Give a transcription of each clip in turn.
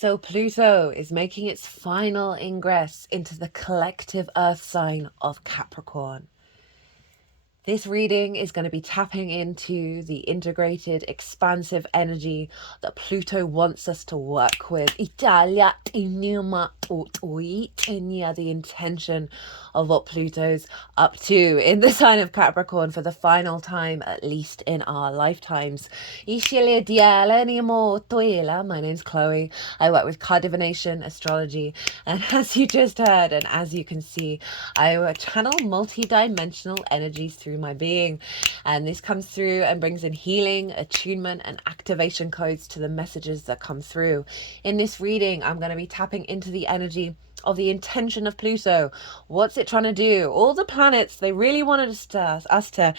So Pluto is making its final ingress into the collective earth sign of Capricorn. This reading is going to be tapping into the integrated, expansive energy that Pluto wants us to work with. The intention of what Pluto's up to in the sign of Capricorn for the final time, at least in our lifetimes. My name's Chloe. I work with card divination, astrology, and as you just heard, and as you can see, I channel multi-dimensional energies through my being, and this comes through and brings in healing, attunement, and activation codes to the messages that come through. In this reading, I'm going to be tapping into the energy of the intention of Pluto. What's it trying to do? All the planets, they really wanted us to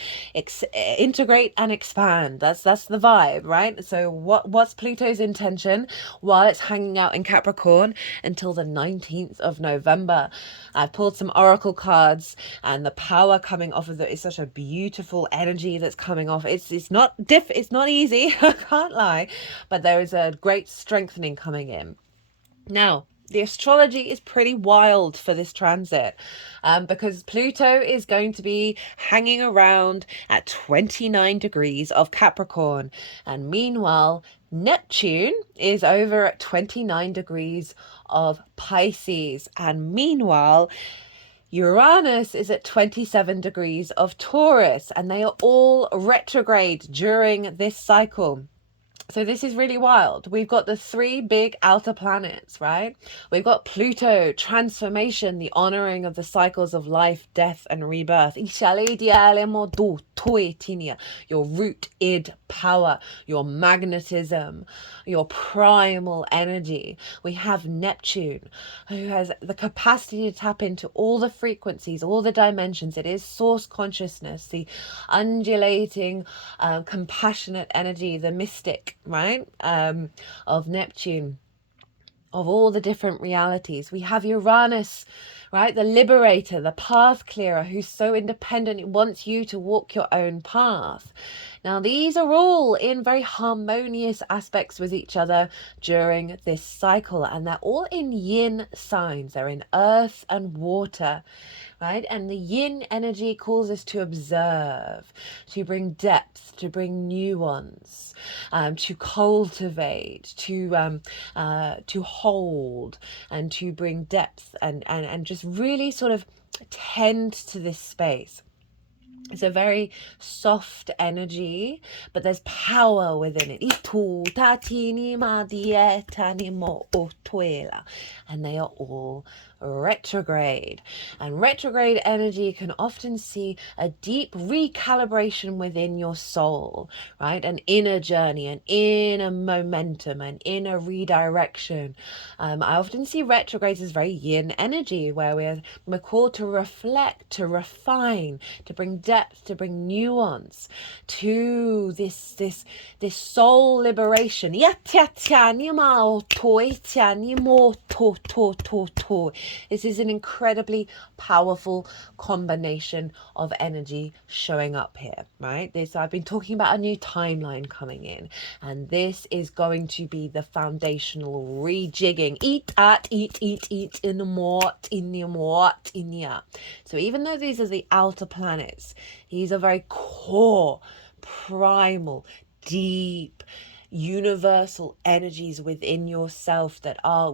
integrate and expand. That's the vibe, right? So what's Pluto's intention while it's hanging out in Capricorn until the 19th of November? I've pulled some oracle cards, and the power coming off of it is such a beautiful energy that's coming off. It's not easy, I can't lie, but there is a great strengthening coming in. Now, the astrology is pretty wild for this transit, because Pluto is going to be hanging around at 29 degrees of Capricorn. And meanwhile, Neptune is over at 29 degrees of Pisces. And meanwhile, Uranus is at 27 degrees of Taurus. And they are all retrograde during this cycle. So this is really wild. We've got the three big outer planets, right? We've got Pluto, transformation, the honoring of the cycles of life, death, and rebirth. Your root id power, your magnetism, your primal energy. We have Neptune, who has the capacity to tap into all the frequencies, all the dimensions. It is source consciousness, the undulating, compassionate energy, the mystic, right, of Neptune, of all the different realities. We have Uranus, right, the liberator, the path clearer, who's so independent, it wants you to walk your own path. Now, these are all in very harmonious aspects with each other during this cycle, and they're all in yin signs. They're in earth and water, right? And the yin energy calls us to observe, to bring depth, to bring nuance, to cultivate, to hold, and to bring depth, and just really sort of tend to this space. It's a very soft energy, but there's power within it. And they are all retrograde. And retrograde energy can often see a deep recalibration within your soul, right? An inner journey, an inner momentum, an inner redirection. I often see retrogrades as very yin energy, where we're called to reflect, to refine, to bring depth, to bring nuance to this soul liberation. This is an incredibly powerful combination of energy showing up here, right? I've been talking about a new timeline coming in, and this is going to be the foundational rejigging. So even though these are the outer planets, these are very core, primal, deep, universal energies within yourself that are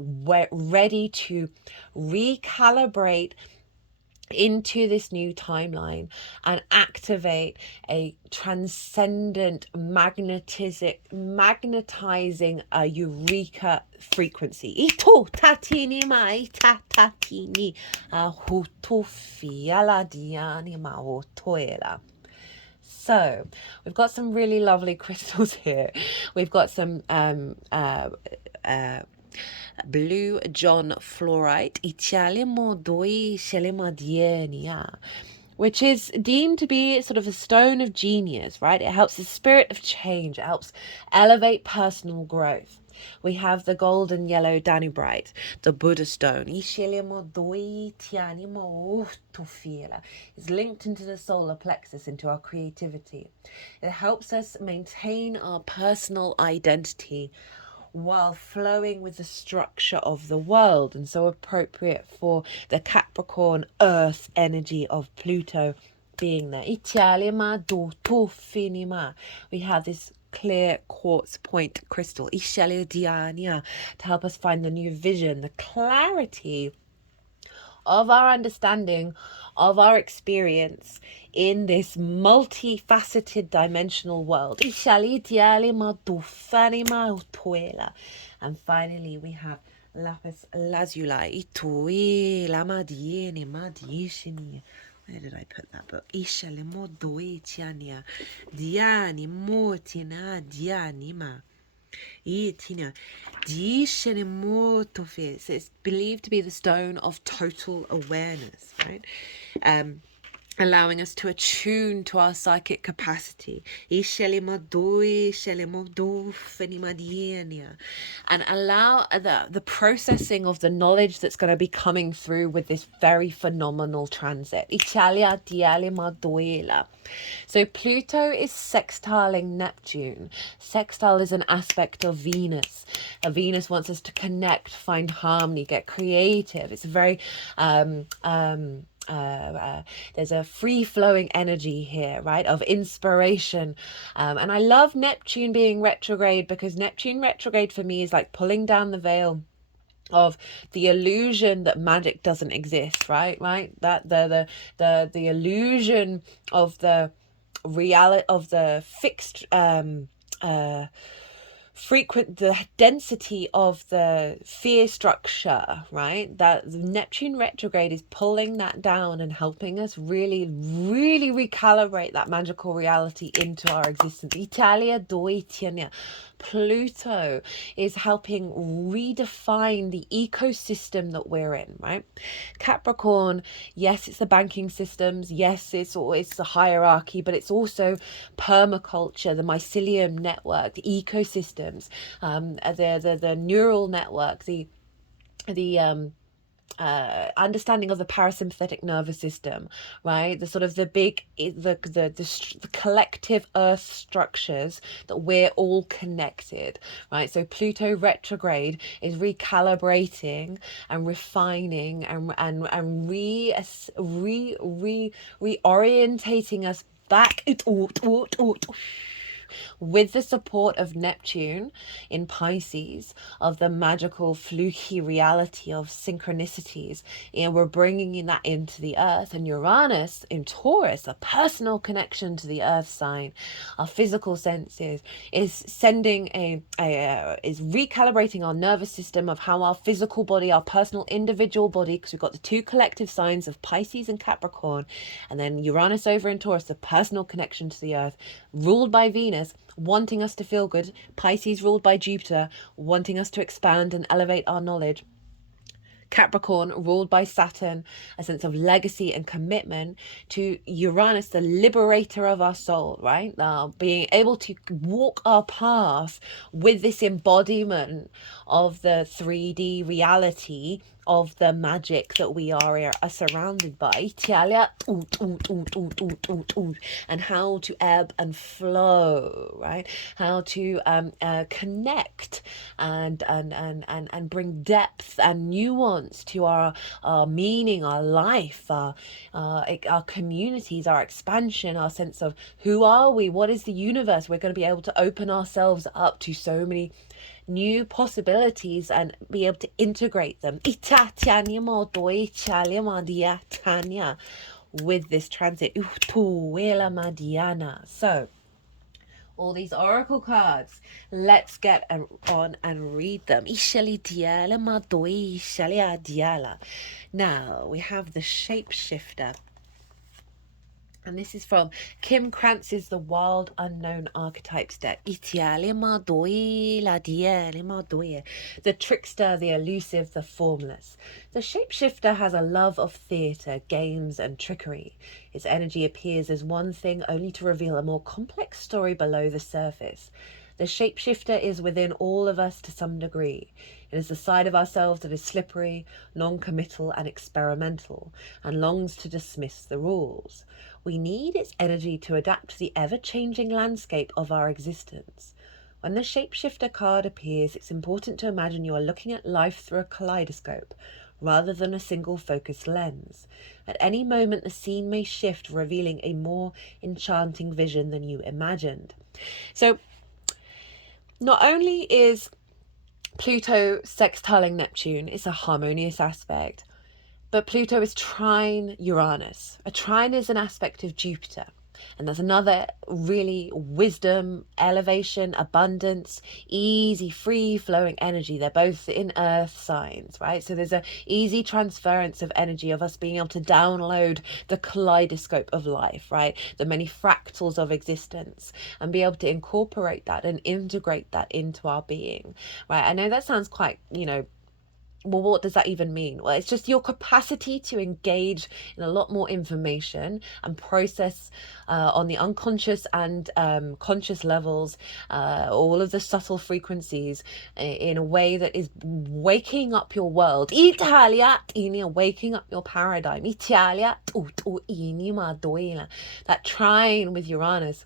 ready to recalibrate into this new timeline and activate a transcendent magnetizing eureka frequency. So we've got some really lovely crystals here. We've got some blue John fluorite, which is deemed to be sort of a stone of genius, right? It helps the spirit of change. It helps elevate personal growth. We have the golden yellow Danubrite, the Buddha stone. It's linked into the solar plexus, into our creativity. It helps us maintain our personal identity while flowing with the structure of the world, and so appropriate for the Capricorn earth energy of Pluto being there. We have this clear quartz point crystal to help us find the new vision, the clarity of our understanding of our experience in this multifaceted dimensional world. And finally we have lapis lazuli. Where did I put that book? So it's believed to be the stone of total awareness, right? Allowing us to attune to our psychic capacity and allow the processing of the knowledge that's going to be coming through with this very phenomenal transit. So Pluto is sextiling Neptune. Sextile is an aspect of Venus. Venus wants us to connect, find harmony, get creative. It's a very there's a free-flowing energy here, right, of inspiration, and I love Neptune being retrograde, because Neptune retrograde for me is like pulling down the veil of the illusion that magic doesn't exist, right, that the illusion of the reality of the fixed the density of the fear structure, right? That Neptune retrograde is pulling that down and helping us really recalibrate that magical reality into our existence. Pluto is helping redefine the ecosystem that we're in, right? Capricorn, yes, it's the banking systems, yes, it's the hierarchy, but it's also permaculture, the mycelium network, the ecosystems, the neural network, the understanding of the parasympathetic nervous system, right? The sort of the big, the collective earth structures that we're all connected, right? So Pluto retrograde is recalibrating and refining and reorientating us back with the support of Neptune in Pisces, of the magical fluky reality of synchronicities, and we're bringing that into the earth. And Uranus in Taurus, a personal connection to the earth sign, our physical senses, is sending is recalibrating our nervous system of how our physical body, our personal individual body, because we've got the two collective signs of Pisces and Capricorn, and then Uranus over in Taurus, the personal connection to the earth, ruled by Venus, wanting us to feel good. Pisces ruled by Jupiter, wanting us to expand and elevate our knowledge. Capricorn ruled by Saturn, a sense of legacy and commitment, to Uranus, the liberator of our soul, right? Being able to walk our path with this embodiment of the 3D reality of the magic that we are surrounded by, and how to ebb and flow, right? How to connect and bring depth and nuance to our meaning, our life, our communities, our expansion, our sense of who are we, what is the universe. We're going to be able to open ourselves up to so many new possibilities and be able to integrate them with this transit. So all these oracle cards, let's get on and read them. Now we have the shapeshifter, and this is from Kim Krantz's The Wild Unknown Archetypes deck. The trickster, the elusive, the formless. The shapeshifter has a love of theatre, games, and trickery. Its energy appears as one thing, only to reveal a more complex story below the surface. The shapeshifter is within all of us to some degree. It is the side of ourselves that is slippery, non-committal, and experimental, and longs to dismiss the rules. We need its energy to adapt to the ever-changing landscape of our existence. When the shapeshifter card appears, it's important to imagine you are looking at life through a kaleidoscope rather than a single focused lens. At any moment, the scene may shift, revealing a more enchanting vision than you imagined. So, not only is Pluto sextiling Neptune, it's a harmonious aspect, but Pluto is trine Uranus. A trine is an aspect of Jupiter. And there's another really wisdom, elevation, abundance, easy, free flowing energy. They're both in earth signs, right? So there's a easy transference of energy of us being able to download the kaleidoscope of life, right? The many fractals of existence, and be able to incorporate that and integrate that into our being, right? I know that sounds quite, well, what does that even mean? Well, it's just your capacity to engage in a lot more information and process on the unconscious and conscious levels, all of the subtle frequencies in a way that is waking up your world. Italia, waking up your paradigm. Italia, that trine with Uranus.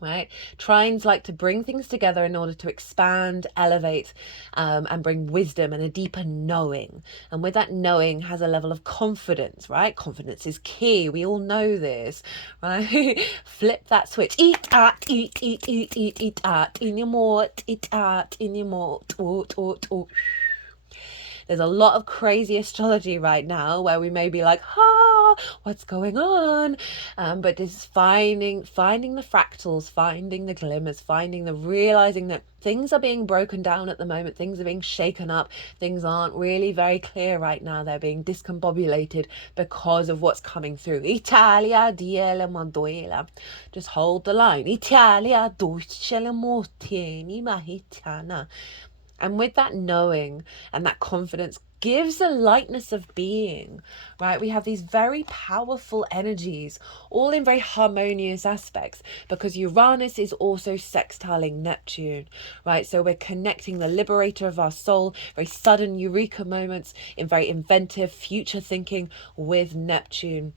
Right? Trines like to bring things together in order to expand, elevate, and bring wisdom and a deeper knowing. And with that knowing has a level of confidence, right? Confidence is key. We all know this, right? Flip that switch. Eat at, eat at, in your mort, eat at, in your mort, There's a lot of crazy astrology right now where we may be like, what's going on? But this finding the fractals, finding the glimmers, realizing that things are being broken down at the moment. Things are being shaken up. Things aren't really very clear right now. They're being discombobulated because of what's coming through. Italia, diela, mandoela. Just hold the line. Italia, dolce mo tieni mahitana. And with that knowing and that confidence gives a lightness of being, right? We have these very powerful energies, all in very harmonious aspects, because Uranus is also sextiling Neptune, right? So we're connecting the liberator of our soul, very sudden eureka moments in very inventive future thinking with Neptune.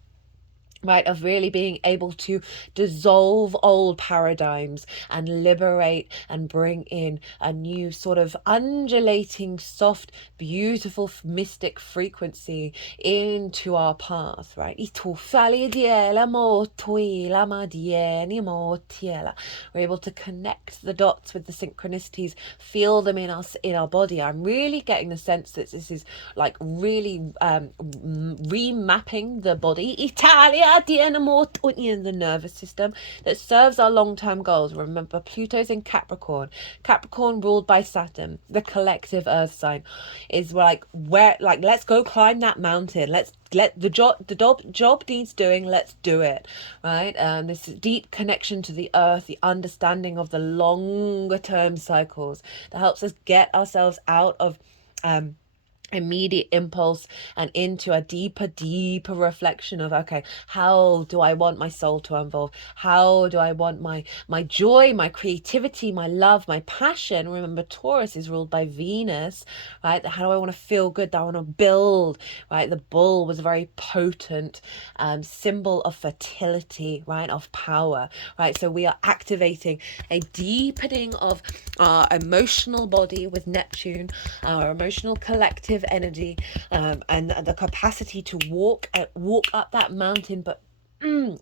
Right, of really being able to dissolve old paradigms and liberate and bring in a new sort of undulating, soft, beautiful, mystic frequency into our path, right? We're able to connect the dots with the synchronicities, feel them in us, in our body. I'm really getting the sense that this is like really remapping the body. Italia, the nervous system that serves our long-term goals. Remember, Pluto's in Capricorn. Capricorn ruled by Saturn, the collective earth sign, is like, let's go climb that mountain. Let's let the job needs doing. Let's do it, right? This deep connection to the earth, the understanding of the longer term cycles that helps us get ourselves out of immediate impulse and into a deeper reflection of, okay, how do I want my soul to evolve? How do I want my joy, my creativity, my love, my passion? Remember, Taurus is ruled by Venus, right? How do I want to feel good? I want to build, right? The bull was a very potent symbol of fertility, right? Of power, right? So we are activating a deepening of our emotional body with Neptune, our emotional collective energy, and the capacity to walk up that mountain, but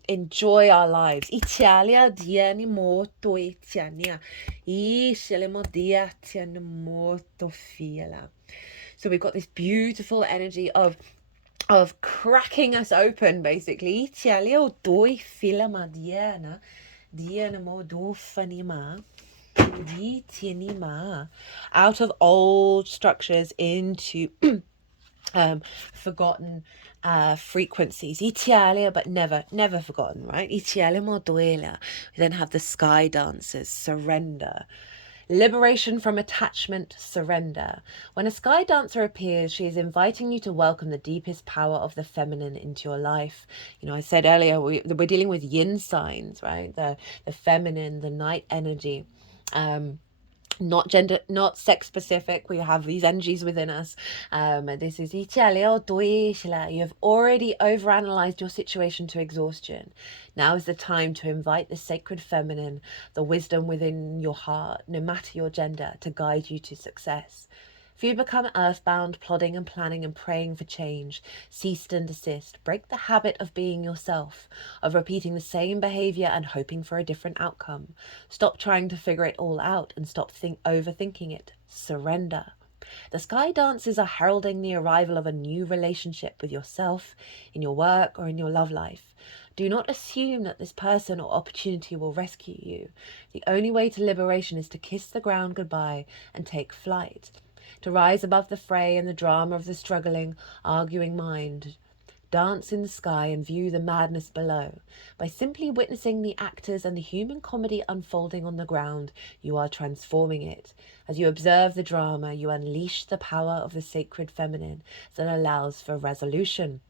enjoy our lives. Italia dieni molto Italia. So we've got this beautiful energy of cracking us open, basically. Italia doi fila madiana. Diana do fanima. Out of old structures into forgotten frequencies. Italia, but never forgotten, right? Italia moduela. We then have the sky dancers, surrender. Liberation from attachment, surrender. When a sky dancer appears, she is inviting you to welcome the deepest power of the feminine into your life. I said earlier, we're dealing with yin signs, right? The feminine, the night energy. not gender, not sex specific. We have these energies within us. This is you have already overanalyzed your situation to exhaustion. Now is the time to invite the sacred feminine, the wisdom within your heart, no matter your gender, to guide you to success. If you become earthbound, plodding and planning and praying for change, cease and desist. Break the habit of being yourself, of repeating the same behavior and hoping for a different outcome. Stop trying to figure it all out and stop overthinking it. Surrender. The sky dances are heralding the arrival of a new relationship with yourself, in your work or in your love life. Do not assume that this person or opportunity will rescue you. The only way to liberation is to kiss the ground goodbye and take flight. To rise above the fray and the drama of the struggling, arguing mind. Dance in the sky and view the madness below. By simply witnessing the actors and the human comedy unfolding on the ground, you are transforming it. As you observe the drama, you unleash the power of the sacred feminine that allows for resolution.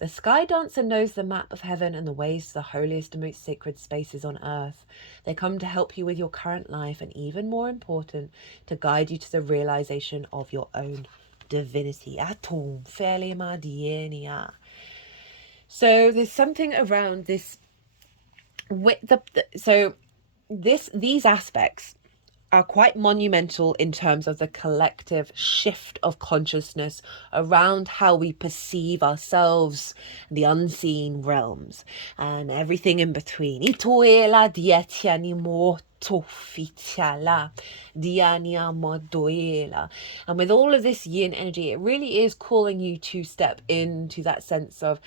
The sky dancer knows the map of heaven and the ways to the holiest and most sacred spaces on earth. They come to help you with your current life and, even more important, to guide you to the realization of your own divinity. So there's something around this with these aspects are quite monumental in terms of the collective shift of consciousness around how we perceive ourselves, the unseen realms, and everything in between. And with all of this yin energy, it really is calling you to step into that sense of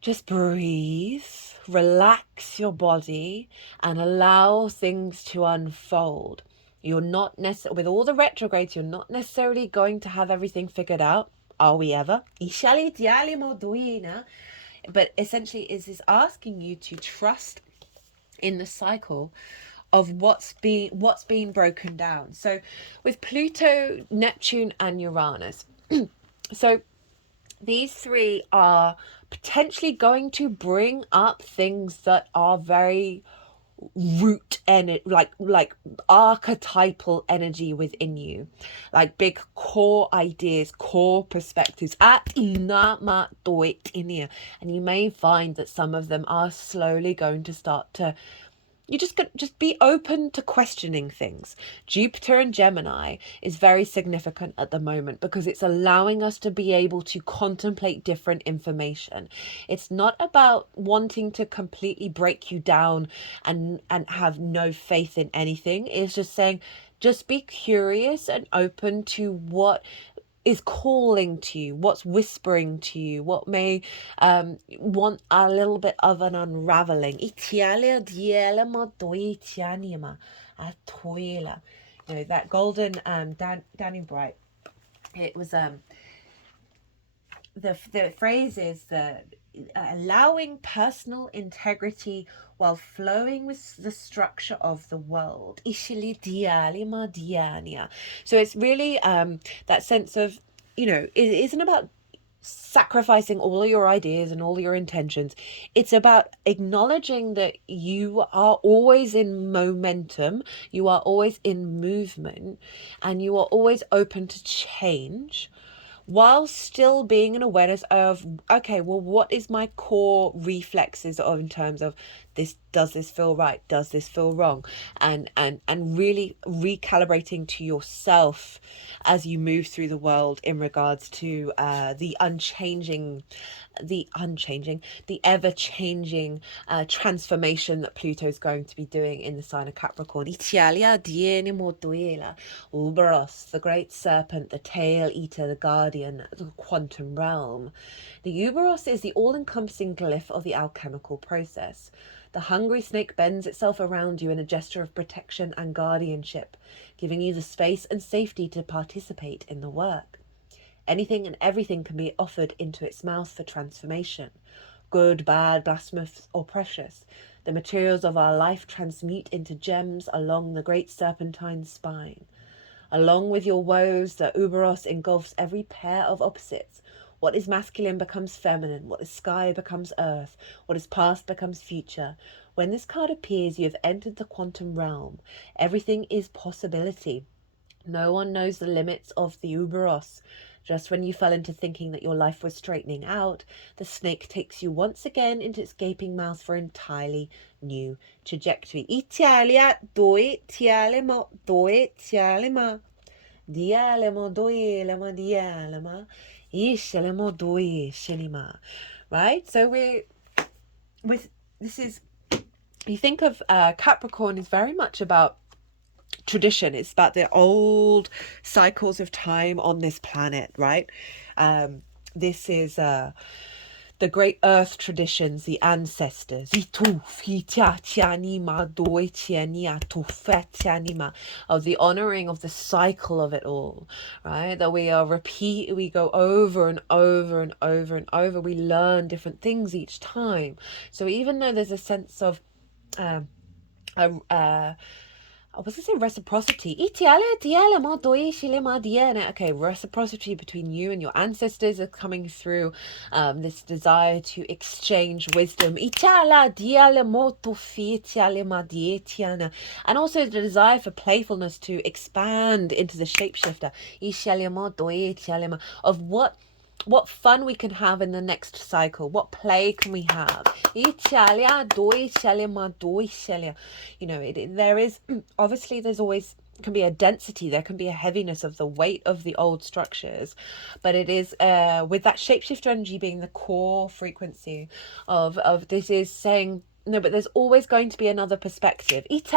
just breathe, relax your body, and allow things to unfold. You're not necessarily, with all the retrogrades, you're not necessarily going to have everything figured out. Are we ever? But essentially, is asking you to trust in the cycle of what's being broken down. So with Pluto, Neptune, and Uranus, so these three are potentially going to bring up things that are very root and like archetypal energy within you, like big core ideas, core perspectives, and you may find that some of them are slowly going to start to, you just be open to questioning things. Jupiter and Gemini is very significant at the moment because it's allowing us to be able to contemplate different information. It's not about wanting to completely break you down and have no faith in anything. It's just saying, just be curious and open to what is calling to you, what's whispering to you, what may want a little bit of an unraveling. You know, that golden Danny Bright, it was the phrase is allowing personal integrity while flowing with the structure of the world. So it's really that sense of, you know, it isn't about sacrificing all your ideas and all your intentions. It's about acknowledging that you are always in momentum, you are always in movement, and you are always open to change, while still being an awareness of, okay, well, what is my core reflexes of in terms of this, does this feel right, does this feel wrong, and really recalibrating to yourself as you move through the world in regards to the ever-changing transformation that Pluto is going to be doing in the sign of Capricorn. Uberos, the great serpent, the tail eater, the guardian, the quantum realm. The Uberos is the all-encompassing glyph of the alchemical process. The hungry snake bends itself around you in a gesture of protection and guardianship, giving you the space and safety to participate in the work. Anything and everything can be offered into its mouth for transformation. Good, bad, blasphemous, or precious. The materials of our life transmute into gems along the great serpentine spine. Along with your woes, the Uberos engulfs every pair of opposites. What is masculine becomes feminine. What is sky becomes earth. What is past becomes future. When this card appears, you have entered the quantum realm. Everything is possibility. No one knows the limits of the Uberos. Just when you fell into thinking that your life was straightening out, the snake takes you once again into its gaping mouth for an entirely new trajectory. Italia doi tialema doi tialema dialema doi lema dialema ishalema doi shinima. Right? So this is, you think of Capricorn is very much about tradition. It's about the old cycles of time on this planet, right? This is the great earth traditions, the ancestors of the honoring of the cycle of it all, right? That we go over and over and over and over. We learn different things each time. So even though there's a sense of I was going to say reciprocity. Okay, reciprocity between you and your ancestors is coming through. This desire to exchange wisdom. And also the desire for playfulness to expand into the shapeshifter. Of what fun we can have in the next cycle. What play can we have? You know, there is, obviously there's always can be a density, there can be a heaviness of the weight of the old structures, but it is with that shapeshifter energy being the core frequency of this is saying, no, but there's always going to be another perspective. There's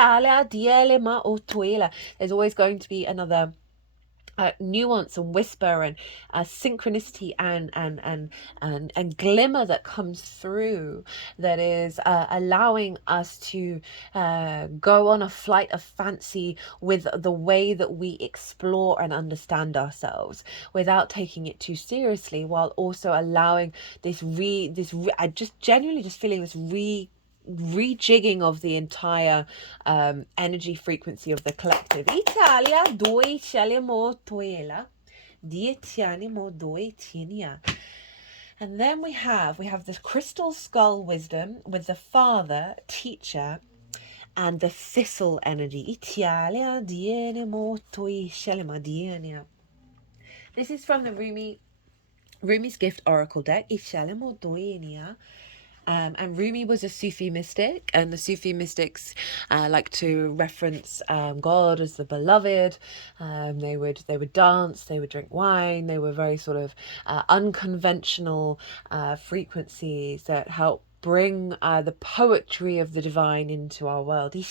always going to be another nuance and whisper and synchronicity and glimmer that comes through, that is allowing us to go on a flight of fancy with the way that we explore and understand ourselves without taking it too seriously, while also allowing this I just genuinely just feeling this rejigging of the entire energy frequency of the collective. Italia doi shalimo toela dietianimo doi tinia. And then we have the crystal skull wisdom with the father, teacher, and the thistle energy. Italia dienimo toi shalima dienia. This is from the Rumi's Gift Oracle deck. Ishalimo doinia. And Rumi was a Sufi mystic, and the Sufi mystics like to reference God as the beloved. They would dance, they would drink wine. They were very sort of unconventional frequencies that help bring the poetry of the divine into our world. And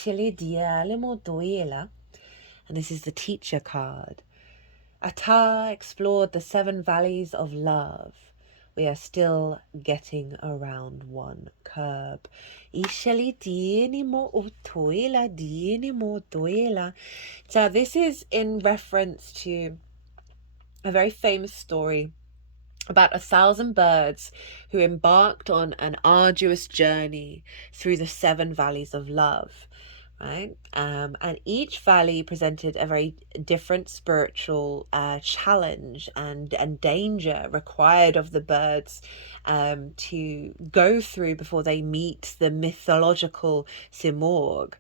this is the teacher card. Ata explored the 7 valleys of love. We are still getting around one curb. So this is in reference to a very famous story about 1,000 birds who embarked on an arduous journey through the 7 valleys of love. Right? And each valley presented a very different spiritual challenge and danger required of the birds to go through before they meet the mythological Simorg.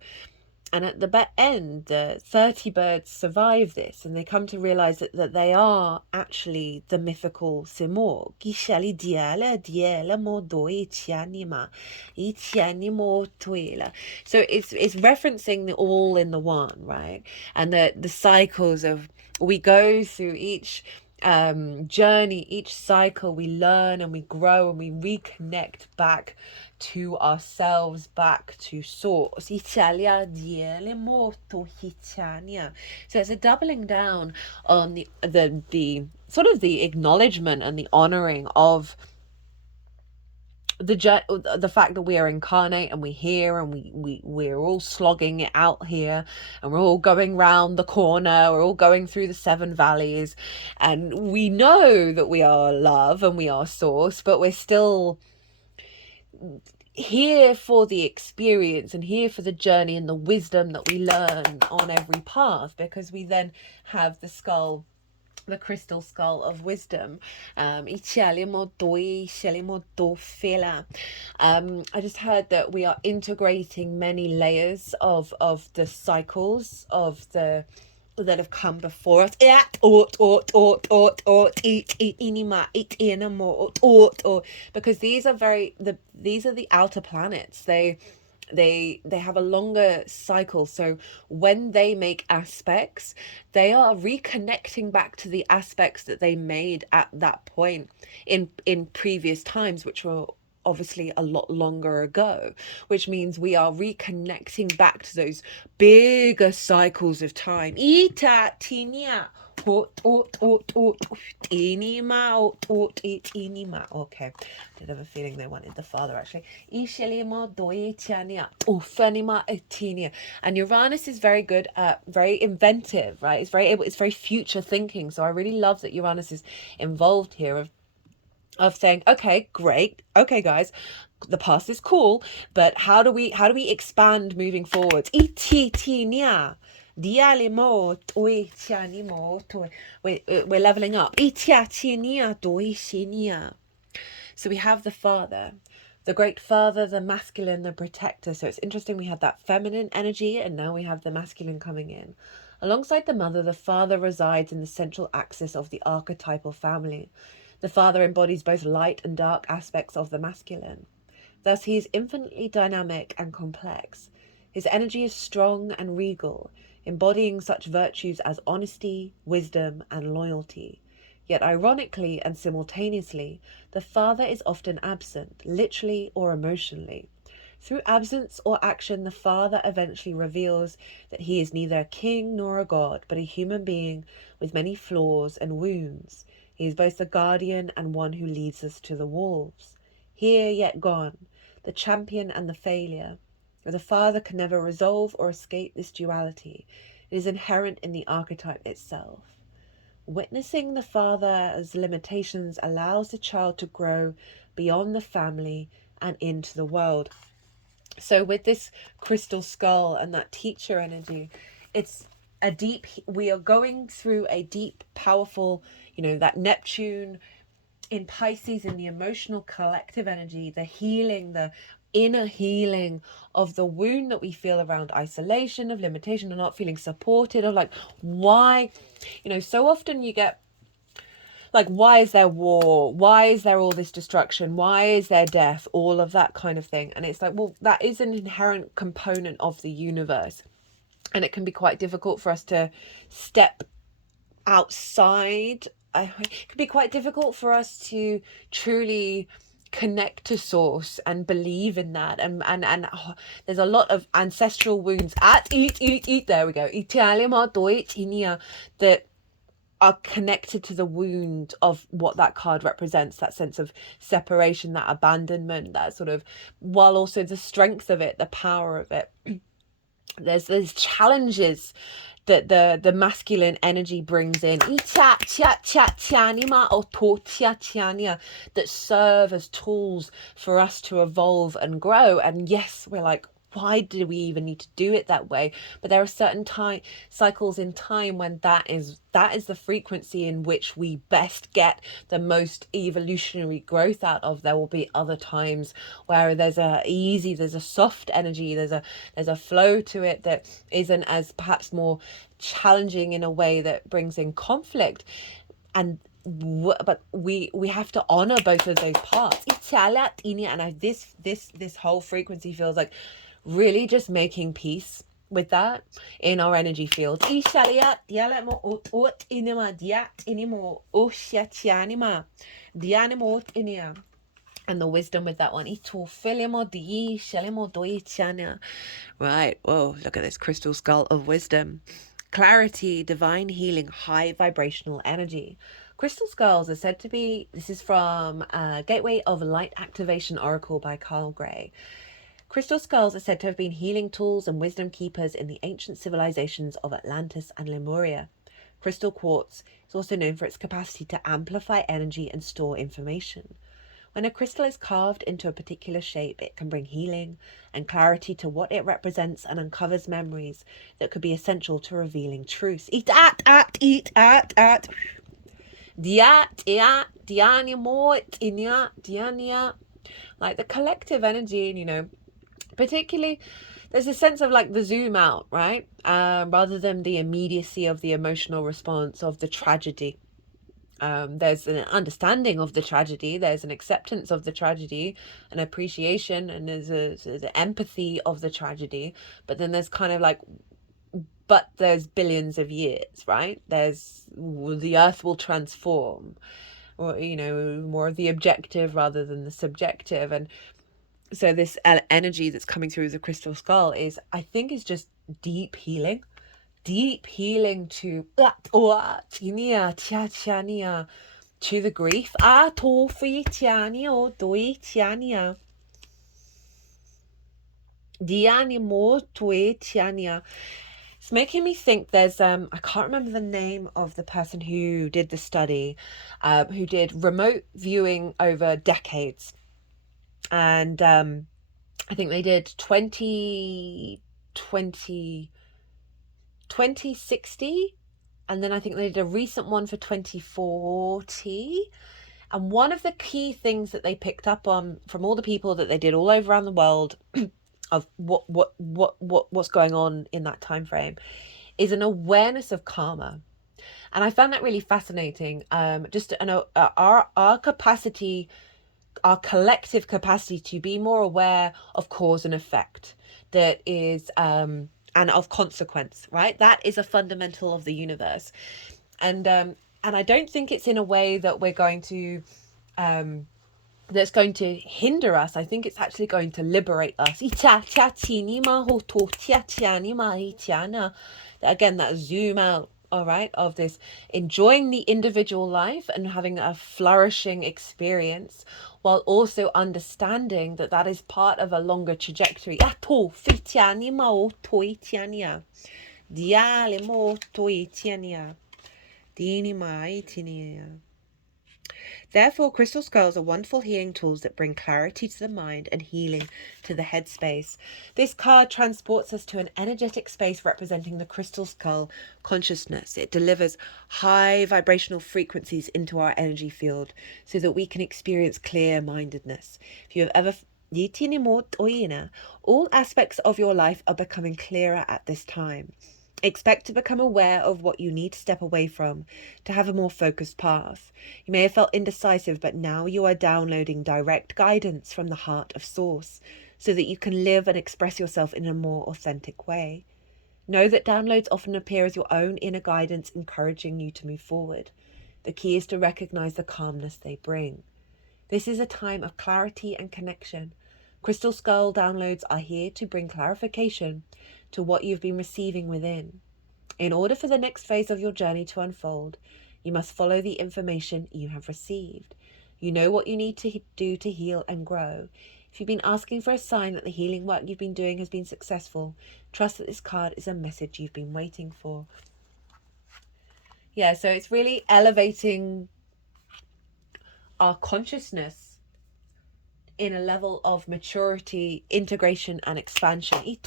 And at the end, the 30 birds survive this, and they come to realize that they are actually the mythical Simorg. So it's referencing the all in the one, right? And the cycles of, we go through each journey, each cycle, we learn and we grow and we reconnect back to ourselves, back to source. So it's a doubling down on the sort of the acknowledgement and the honoring of the fact that we are incarnate and we're here and we're all slogging it out here, and we're all going round the corner, we're all going through the 7 valleys, and we know that we are love and we are source, but we're still here for the experience and here for the journey and the wisdom that we learn on every path, because we then have the skull the crystal skull of wisdom. I just heard that we are integrating many layers of the cycles of the that have come before us. Because these are the outer planets. They have a longer cycle, so when they make aspects, they are reconnecting back to the aspects that they made at that point in previous times, which were obviously a lot longer ago, which means we are reconnecting back to those bigger cycles of time. Okay, did have a feeling they wanted the father actually. And Uranus is very good at, very inventive, right? It's very future thinking. So I really love that Uranus is involved here of saying, okay, great, okay guys, the past is cool, but how do we expand moving forward? We're leveling up. So we have the father, the great father, the masculine, the protector. So it's interesting, we had that feminine energy and now we have the masculine coming in. Alongside the mother, the father resides in the central axis of the archetypal family. The father embodies both light and dark aspects of the masculine. Thus, he is infinitely dynamic and complex. His energy is strong and regal, embodying such virtues as honesty, wisdom, and loyalty. Yet, ironically and simultaneously, the father is often absent, literally or emotionally. Through absence or action, the father eventually reveals that he is neither a king nor a god, but a human being with many flaws and wounds. He is both the guardian and one who leads us to the wolves. Here yet gone, the champion and the failure. The father can never resolve or escape this duality. It is inherent in the archetype itself. Witnessing the father's limitations allows the child to grow beyond the family and into the world. So with this crystal skull and that teacher energy, it's we are going through a deep, powerful, that Neptune in Pisces, in the emotional collective energy, the healing, the inner healing of the wound that we feel around isolation, of limitation, of not feeling supported, of why, so often you get why is there war? Why is there all this destruction? Why is there death? All of that kind of thing. And it's well, that is an inherent component of the universe. And it can be quite difficult for us to step outside. It can be quite difficult for us to truly connect to source and believe in that. And there's a lot of ancestral wounds there we go. That are connected to the wound of what that card represents, that sense of separation, that abandonment, that sort of, while also the strength of it, the power of it. There's challenges that the masculine energy brings in that serve as tools for us to evolve and grow. And yes, we're like, why do we even need to do it that way? But there are certain cycles in time when that is the frequency in which we best get the most evolutionary growth out of. There will be other times where there's a soft energy, there's a flow to it that isn't as perhaps more challenging in a way that brings in conflict. But we have to honor both of those parts. And this whole frequency feels like really just making peace with that in our energy field. And the wisdom with that one. Right. Whoa, look at this crystal skull of wisdom. Clarity, divine healing, high vibrational energy. Crystal skulls are said to be, this is from Gateway of Light Activation Oracle by Carl Gray. Crystal skulls are said to have been healing tools and wisdom keepers in the ancient civilizations of Atlantis and Lemuria. Crystal quartz is also known for its capacity to amplify energy and store information. When a crystal is carved into a particular shape, it can bring healing and clarity to what it represents and uncovers memories that could be essential to revealing truths. Like the collective energy, and particularly there's a sense of like the zoom out, right? Rather than the immediacy of the emotional response of the tragedy. There's an understanding of the tragedy, there's an acceptance of the tragedy, an appreciation, and there's an empathy of the tragedy. But then there's kind of like, but there's billions of years, right? There's the earth will transform, or more of the objective rather than the subjective. And so this energy that's coming through the crystal skull is, I think, is just deep healing to the grief. It's making me think there's I can't remember the name of the person who did the study, who did remote viewing over decades, and I think they did 2060, and then I think they did a recent one for 2040. And one of the key things that they picked up on from all the people that they did all over around the world of what's going on in that time frame is an awareness of karma. And I found that really fascinating. Just our capacity, our collective capacity to be more aware of cause and effect, that is and of consequence, right? That is a fundamental of the universe. And I don't think it's in a way that we're going to that's going to hinder us. I think it's actually going to liberate us. Again, that zoom out, all right, of this enjoying the individual life and having a flourishing experience, while also understanding that that is part of a longer trajectory. Therefore, crystal skulls are wonderful healing tools that bring clarity to the mind and healing to the headspace. This card transports us to an energetic space representing the crystal skull consciousness. It delivers high vibrational frequencies into our energy field so that we can experience clear-mindedness. If you have ever all aspects of your life are becoming clearer at this time. Expect to become aware of what you need to step away from to have a more focused path. You may have felt indecisive, but now you are downloading direct guidance from the heart of Source so that you can live and express yourself in a more authentic way. Know that downloads often appear as your own inner guidance, encouraging you to move forward. The key is to recognize the calmness they bring. This is a time of clarity and connection. Crystal Skull downloads are here to bring clarification to what you've been receiving within. In order for the next phase of your journey to unfold, you must follow the information you have received. You know what you need to do to heal and grow. If you've been asking for a sign that the healing work you've been doing has been successful, trust that this card is a message you've been waiting for. Yeah, so it's really elevating our consciousness in a level of maturity, integration, and expansion. And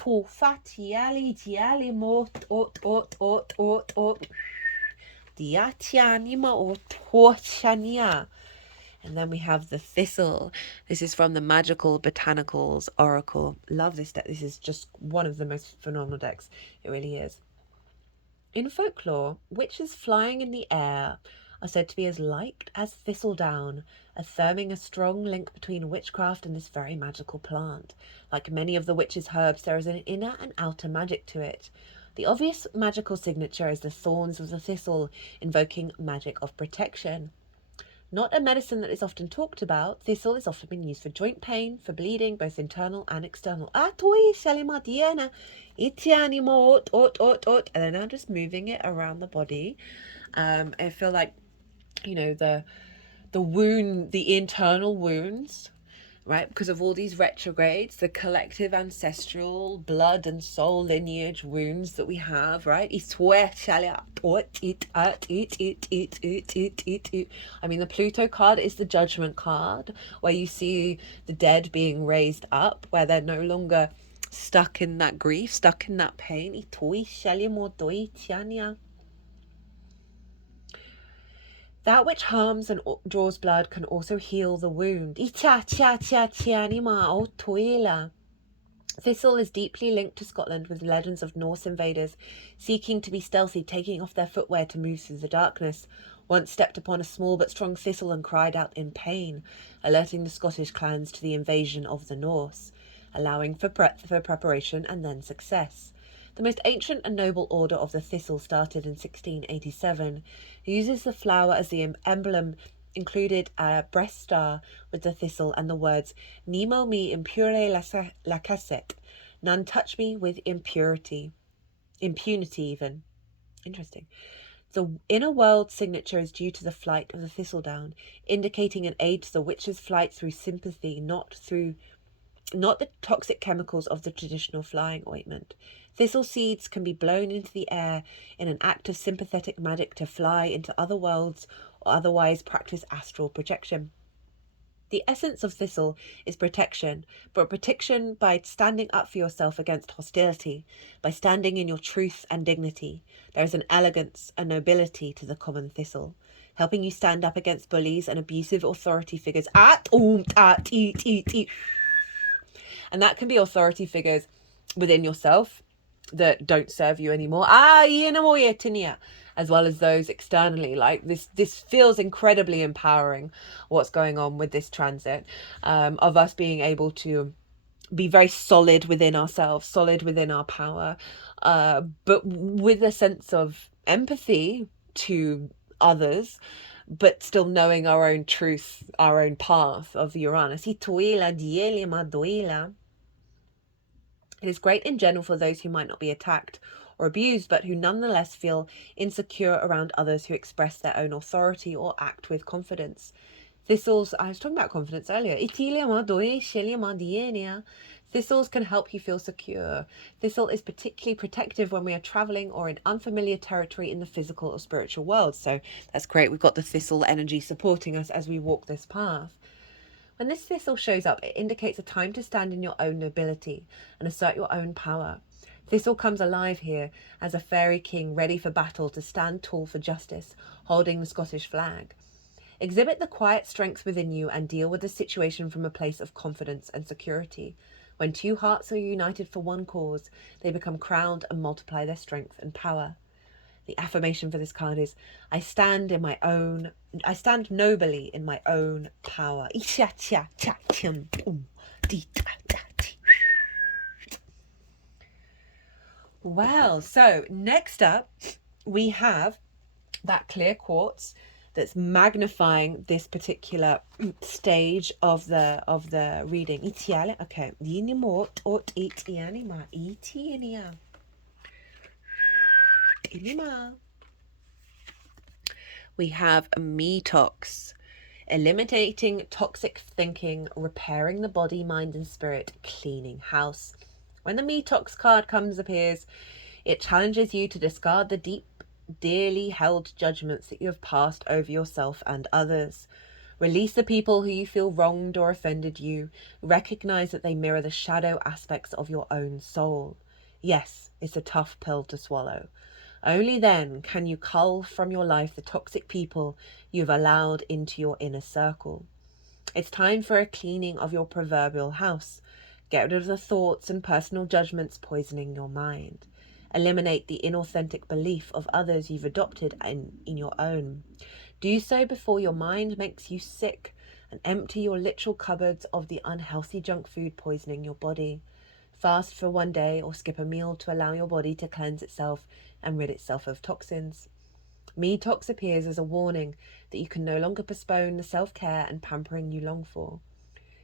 then we have the thistle. This is from the Magical Botanicals Oracle. Love this deck. This is just one of the most phenomenal decks. It really is. In folklore, witches flying in the air are said to be as light as thistledown, affirming a strong link between witchcraft and this very magical plant. Like many of the witch's herbs, there is an inner and outer magic to it. The obvious magical signature is the thorns of the thistle, invoking magic of protection. Not a medicine that is often talked about, thistle is often been used for joint pain, for bleeding, both internal and external. And then I'm just moving it around the body. I feel like, the wound, the internal wounds, right? Because of all these retrogrades, the collective ancestral blood and soul lineage wounds that we have, right? I mean, the Pluto card is the judgment card, where you see the dead being raised up, where they're no longer stuck in that grief, stuck in that pain. That which harms and draws blood can also heal the wound. Thistle is deeply linked to Scotland with legends of Norse invaders seeking to be stealthy, taking off their footwear to move through the darkness. Once stepped upon a small but strong thistle and cried out in pain, alerting the Scottish clans to the invasion of the Norse, allowing for preparation and then success. The most ancient and noble order of the thistle started in 1687. It uses the flower as the emblem, included a breast star with the thistle and the words "Nemo me impure lacesset," none touch me with impunity even. Interesting. The inner world signature is due to the flight of the thistledown, indicating an aid to the witch's flight through sympathy, not the toxic chemicals of the traditional flying ointment. Thistle seeds can be blown into the air in an act of sympathetic magic to fly into other worlds or otherwise practice astral projection. The essence of thistle is protection, but protection by standing up for yourself against hostility, by standing in your truth and dignity. There is an elegance, a nobility to the common thistle, helping you stand up against bullies and abusive authority figures. And that can be authority figures within yourself that don't serve you anymore. As well as those externally. Like this feels incredibly empowering, what's going on with this transit, of us being able to be very solid within ourselves, solid within our power, but with a sense of empathy to others, but still knowing our own truth, our own path of Uranus. It is great in general for those who might not be attacked or abused, but who nonetheless feel insecure around others who express their own authority or act with confidence. Thistles, I was talking about confidence earlier. Thistles can help you feel secure. Thistle is particularly protective when we are traveling or in unfamiliar territory in the physical or spiritual world. So that's great. We've got the thistle energy supporting us as we walk this path. When this thistle shows up, it indicates a time to stand in your own nobility and assert your own power. Thistle comes alive here as a fairy king ready for battle to stand tall for justice, holding the Scottish flag. Exhibit the quiet strength within you and deal with the situation from a place of confidence and security. When two hearts are united for one cause, they become crowned and multiply their strength and power. The affirmation for this card is, I stand nobly in my own power. Well, so next up we have that clear quartz that's magnifying this particular stage of the reading. Okay. We have Metox, eliminating toxic thinking, repairing the body, mind and spirit, cleaning house. When the Metox card appears, it challenges you to discard the dearly held judgments that you have passed over yourself and others. Release the people who you feel wronged or offended you. Recognize that they mirror the shadow aspects of your own soul. Yes, it's a tough pill to swallow. Only then can you cull from your life the toxic people you've allowed into your inner circle. It's time for a cleaning of your proverbial house. Get rid of the thoughts and personal judgments poisoning your mind. Eliminate the inauthentic belief of others you've adopted in your own. Do so before your mind makes you sick, and empty your literal cupboards of the unhealthy junk food poisoning your body. Fast for one day or skip a meal to allow your body to cleanse itself and rid itself of toxins. Metox appears as a warning that you can no longer postpone the self-care and pampering you long for.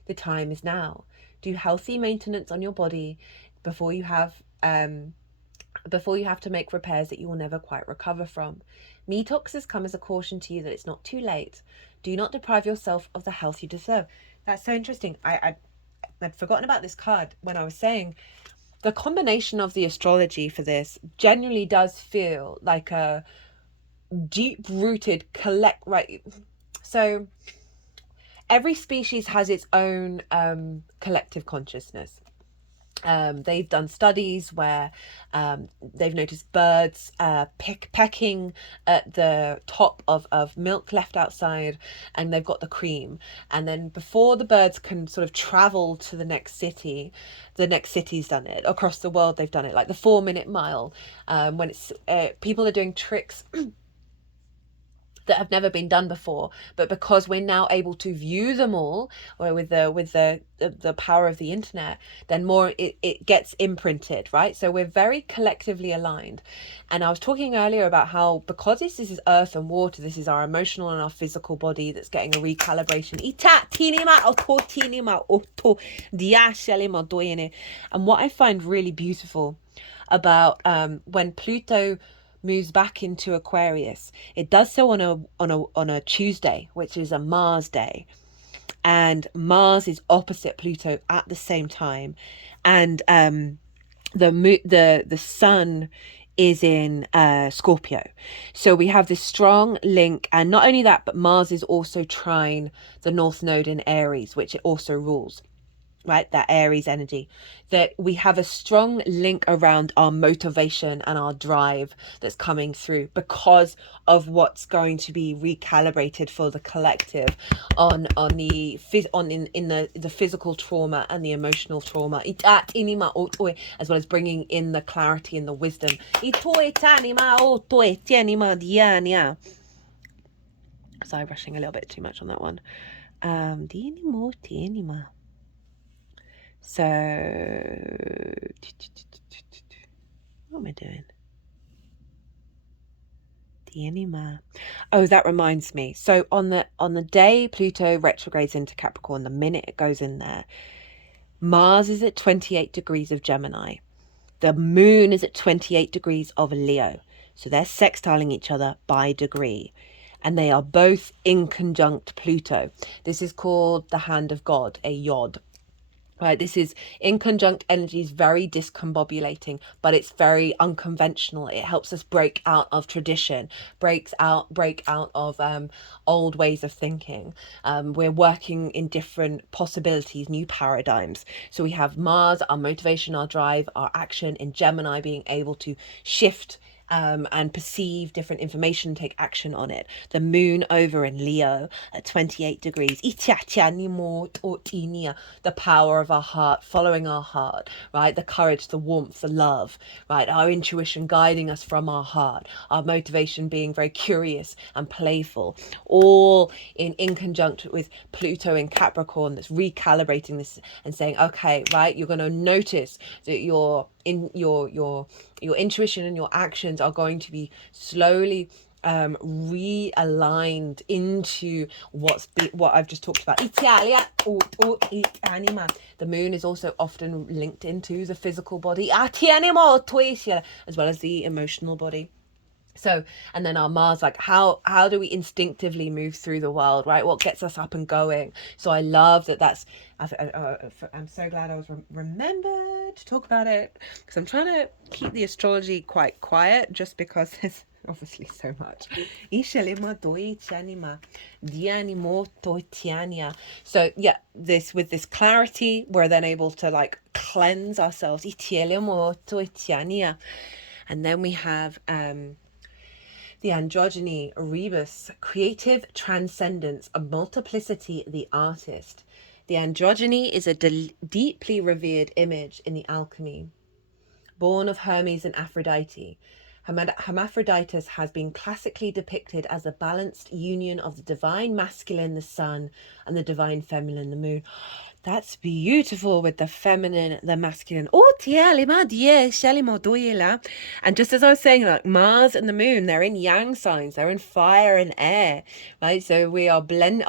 The time is now. Do healthy maintenance on your body before you have to make repairs that you will never quite recover from. Metox has come as a caution to you that it's not too late. Do not deprive yourself of the health you deserve. That's so interesting. I'd forgotten about this card when I was saying the combination of the astrology for this genuinely does feel like a deep-rooted right. So every species has its own collective consciousness. They've done studies where they've noticed birds pecking at the top of milk left outside, and they've got the cream. And then before the birds can sort of travel to the next city's done it. Across the world, they've done it, like the 4-minute mile. When it's people are doing tricks that have never been done before, but because we're now able to view them all, or with the power of the internet, then more it gets imprinted, right? So we're very collectively aligned. And I was talking earlier about how, because this is earth and water, this is our emotional and our physical body that's getting a recalibration. And what I find really beautiful about when Pluto moves back into Aquarius, it does so on a Tuesday, which is a Mars day, and Mars is opposite Pluto at the same time, and the sun is in Scorpio. So we have this strong link, and not only that, but Mars is also trine the North Node in Aries, which it also rules, right? That Aries energy, that we have a strong link around our motivation and our drive that's coming through because of what's going to be recalibrated for the collective on the physical trauma and the emotional trauma, as well as bringing in the clarity and the wisdom. Sorry, rushing a little bit too much on that one. So, what am I doing? The anima. Oh, that reminds me. So on the day Pluto retrogrades into Capricorn, the minute it goes in there, Mars is at 28 degrees of Gemini. The moon is at 28 degrees of Leo. So they're sextiling each other by degree. And they are both in conjunct Pluto. This is called the hand of God, a yod. Right, this is in conjunct energies, very discombobulating, but it's very unconventional. It helps us break out of tradition, break out of old ways of thinking. We're working in different possibilities, new paradigms. So we have Mars, our motivation, our drive, our action in Gemini, being able to shift and perceive different information, take action on it. The moon over in Leo at 28 degrees. The power of our heart, following our heart, right? The courage, the warmth, the love, right? Our intuition guiding us from our heart. Our motivation being very curious and playful. All in conjunct with Pluto in Capricorn, that's recalibrating this and saying, okay, right, you're going to notice that your intuition and your actions are going to be slowly realigned into what I've just talked about. The moon is also often linked into the physical body, as well as the emotional body. So, and then our Mars, like how do we instinctively move through the world, right? What gets us up and going? So I love that. I'm so glad I was remembered to talk about it, because I'm trying to keep the astrology quite quiet, just because there's obviously so much. So yeah, with this clarity, we're then able to like cleanse ourselves. And then we have the androgyny, rebus, creative transcendence, a multiplicity, the artist. The androgyny is a deeply revered image in the Alchemy. Born of Hermes and Aphrodite, Hermaphroditus has been classically depicted as a balanced union of the divine masculine, the sun, and the divine feminine, the moon. That's beautiful, with the feminine, the masculine. And just as I was saying, like Mars and the moon, they're in yang signs, they're in fire and air, right? So we are blended.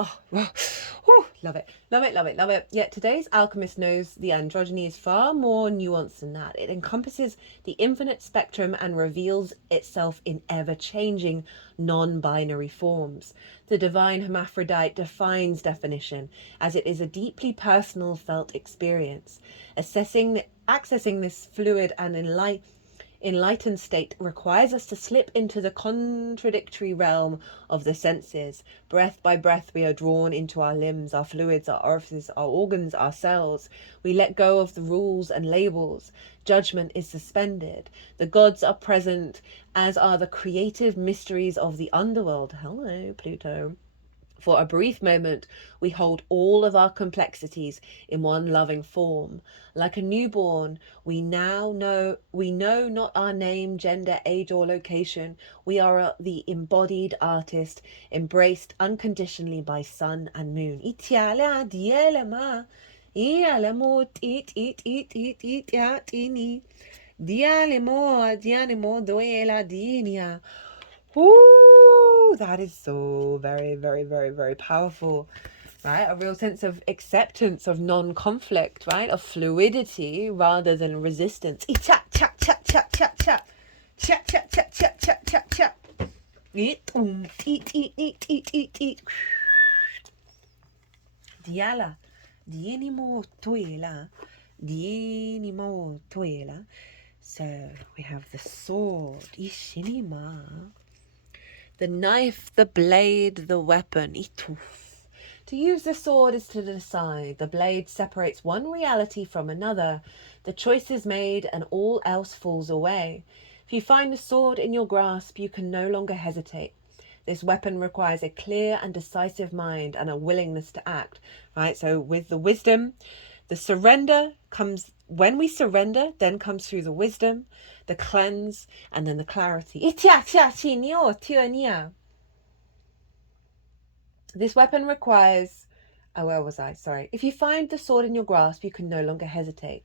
Love it. Yet today's alchemist knows the androgyny is far more nuanced than that. It encompasses the infinite spectrum and reveals itself in ever-changing, non-binary forms. The divine hermaphrodite defines definition, as it is a deeply personal felt experience. Accessing this fluid and enlightened state requires us to slip into the contradictory realm of the senses. Breath by breath, we are drawn into our limbs, our fluids, our orifices, our organs, our cells. We let go of the rules and labels. Judgment is suspended. The gods are present, as are the creative mysteries of the underworld. Hello, Pluto. For a brief moment, we hold all of our complexities in one loving form. Like a newborn, we know not our name, gender, age, or location. We are the embodied artist, embraced unconditionally by sun and moon. Ooh, that is so very, very, very, very powerful, right? A real sense of acceptance, of non-conflict, right? Of fluidity rather than resistance. Cha cha cha cha cha cha cha cha cha cha cha cha cha. Eat eat. Diala, dienimo toela. So we have the sword, ishinima. The knife, the blade, the weapon. Ituf. To use the sword is to decide. The blade separates one reality from another. The choice is made and all else falls away. If you find the sword in your grasp, you can no longer hesitate. This weapon requires a clear and decisive mind and a willingness to act. Right? So with the wisdom, the surrender comes, when we surrender, then comes through the wisdom, the cleanse, and then the clarity. This weapon requires, where was I? Sorry. If you find the sword in your grasp, you can no longer hesitate.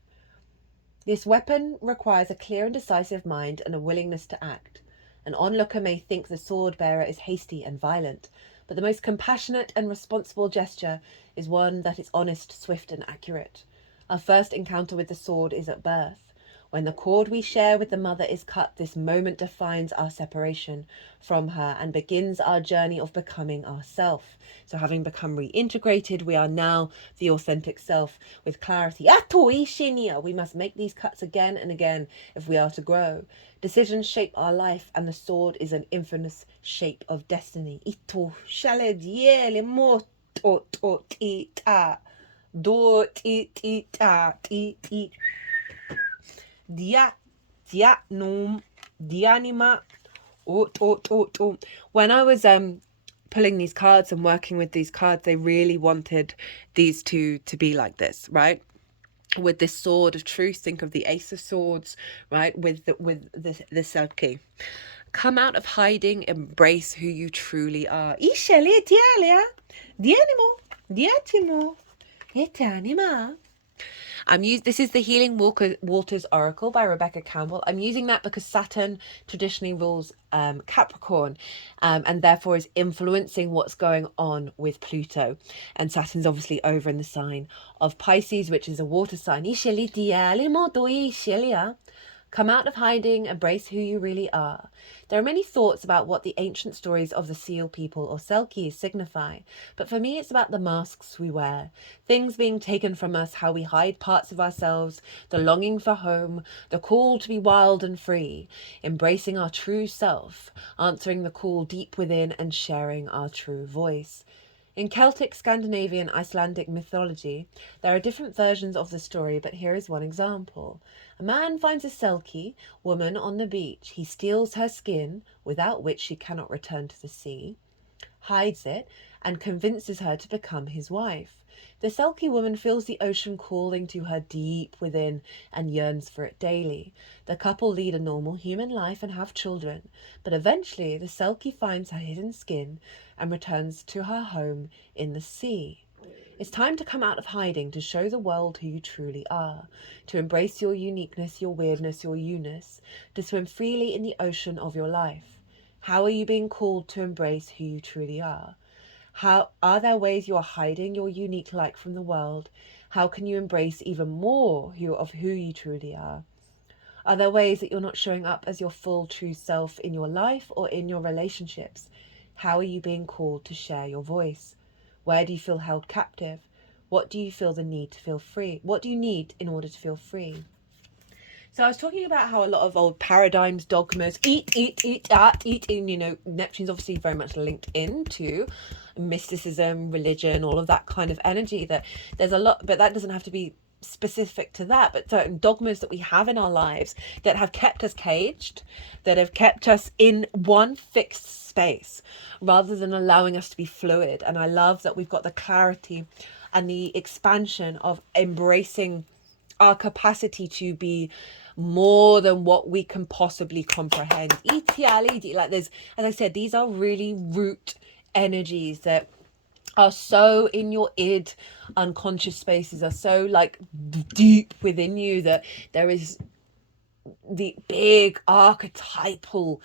This weapon requires a clear and decisive mind and a willingness to act. An onlooker may think the sword bearer is hasty and violent, but the most compassionate and responsible gesture is one that is honest, swift, and accurate. Our first encounter with the sword is at birth. When the cord we share with the mother is cut, this moment defines our separation from her and begins our journey of becoming ourself. So having become reintegrated, we are now the authentic self with clarity. We must make these cuts again and again if we are to grow. Decisions shape our life, and the sword is an infamous shape of destiny. When I was pulling these cards and working with these cards, they really wanted these two to be like this, right? With this sword of truth, think of the Ace of Swords, right? With the Selkie. Come out of hiding, embrace who you truly are. This is the Healing Waters Oracle by Rebecca Campbell. I'm using that because Saturn traditionally rules Capricorn, and therefore is influencing what's going on with Pluto. And Saturn's obviously over in the sign of Pisces, which is a water sign. Come out of hiding, embrace who you really are. There are many thoughts about what the ancient stories of the Seal people or Selkies signify, but for me it's about the masks we wear, things being taken from us, how we hide parts of ourselves, the longing for home, the call to be wild and free, embracing our true self, answering the call deep within and sharing our true voice. In Celtic, Scandinavian, Icelandic mythology, there are different versions of the story, but here is one example. A man finds a Selkie woman on the beach. He steals her skin, without which she cannot return to the sea, hides it, and convinces her to become his wife. The Selkie woman feels the ocean calling to her deep within and yearns for it daily. The couple lead a normal human life and have children, but eventually the Selkie finds her hidden skin and returns to her home in the sea. It's time to come out of hiding, to show the world who you truly are, to embrace your uniqueness, your weirdness, your you-ness, to swim freely in the ocean of your life. How are you being called to embrace who you truly are? How are there ways you are hiding your unique light from the world? How can you embrace even more of who you truly are? Are there ways that you're not showing up as your full true self in your life or in your relationships? How are you being called to share your voice? Where do you feel held captive? What do you feel the need to feel free? What do you need in order to feel free? So I was talking about how a lot of old paradigms, dogmas, eat, and you know, Neptune's obviously very much linked into mysticism, religion, all of that kind of energy. That there's a lot, but that doesn't have to be specific to that, but certain dogmas that we have in our lives that have kept us caged, that have kept us in one fixed space rather than allowing us to be fluid. And I love that we've got the clarity and the expansion of embracing our capacity to be more than what we can possibly comprehend. Like there's, as I said, these are really root energies that are so in your id unconscious spaces, are so like deep within you, that there is the big archetypal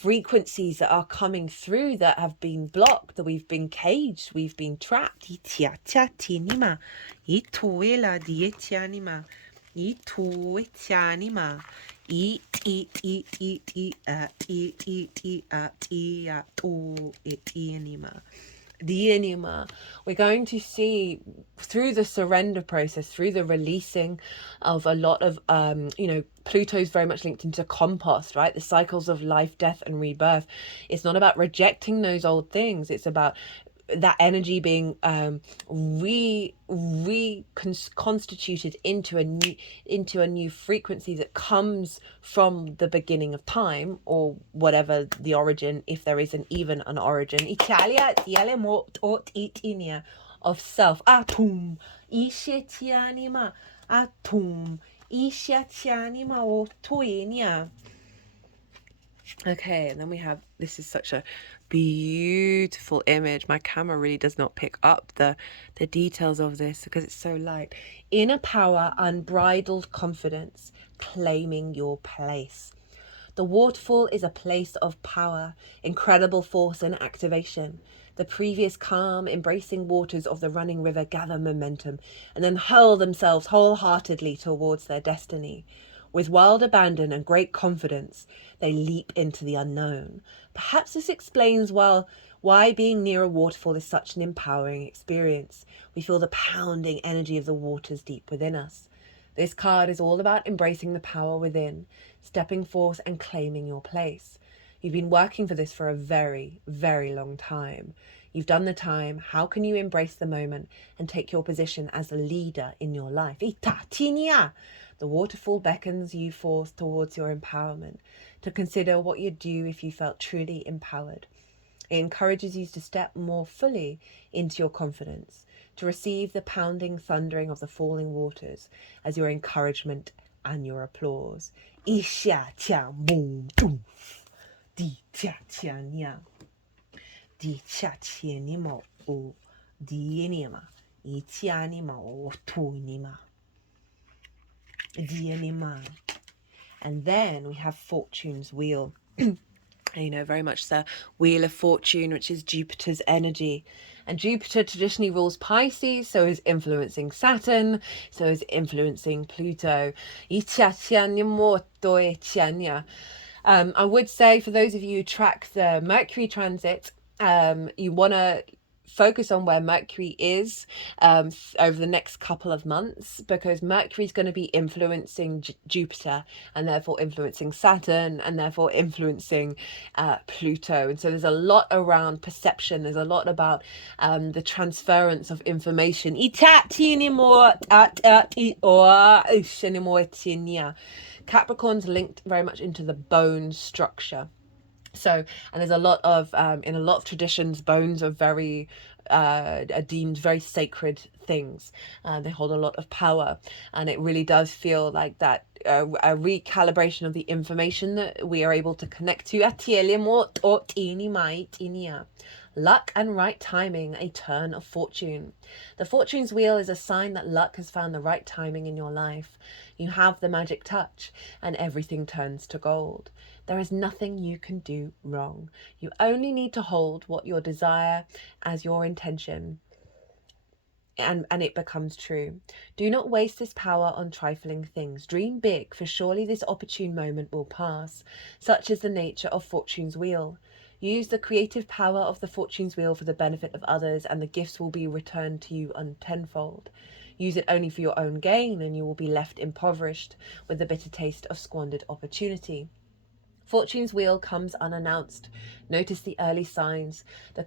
frequencies that are coming through that have been blocked, that we've been caged, we've been trapped. The enema. We're going to see through the surrender process, through the releasing of a lot of you know, Pluto's very much linked into compost, right? The cycles of life, death and rebirth. It's not about rejecting those old things, it's about that energy being reconstituted into a new frequency that comes from the beginning of time, or whatever the origin, if there isn't even an origin. Of self. Atum ishetianima atum ishetianima otoenia. Okay, and then we have, this is such a beautiful image. My camera really does not pick up the details of this because it's so light. Inner power, unbridled confidence, claiming your place. The waterfall is a place of power, incredible force and activation. The previous calm, embracing waters of the running river gather momentum and then hurl themselves wholeheartedly towards their destiny. With wild abandon and great confidence, they leap into the unknown. Perhaps this explains why being near a waterfall is such an empowering experience. We feel the pounding energy of the waters deep within us. This card is all about embracing the power within, stepping forth and claiming your place. You've been working for this for a very, very long time. You've done the time. How can you embrace the moment and take your position as a leader in your life? The waterfall beckons you forth towards your empowerment, to consider what you'd do if you felt truly empowered. It encourages you to step more fully into your confidence, to receive the pounding thundering of the falling waters as your encouragement and your applause. Isha tia boom boom. Di tia tia nia. Di tia tia nima o di enima. Itia nima o tu nima. Di enima. And then we have Fortune's Wheel. You know, very much the Wheel of Fortune, which is Jupiter's energy. And Jupiter traditionally rules Pisces, so is influencing Saturn, so is influencing Pluto. I would say, for those of you who track the Mercury transit, you want to focus on where Mercury is over the next couple of months, because Mercury is going to be influencing Jupiter, and therefore influencing Saturn, and therefore influencing Pluto. And so there's a lot around perception, there's a lot about the transference of information. Capricorn's linked very much into the bone structure. So, and there's a lot of in a lot of traditions, bones are very are deemed very sacred things. They hold a lot of power, and it really does feel like that a recalibration of the information that we are able to connect to. Luck and right timing, a turn of fortune. The Fortune's Wheel is a sign that luck has found the right timing in your life. You have the magic touch, and everything turns to gold. There is nothing you can do wrong. You only need to hold what your desire as your intention, and it becomes true. Do not waste this power on trifling things. Dream big, for surely this opportune moment will pass. Such is the nature of Fortune's Wheel. Use the creative power of the Fortune's Wheel for the benefit of others, and the gifts will be returned to you tenfold. Use it only for your own gain, and you will be left impoverished with the bitter taste of squandered opportunity. Fortune's wheel comes unannounced. Notice the early signs, the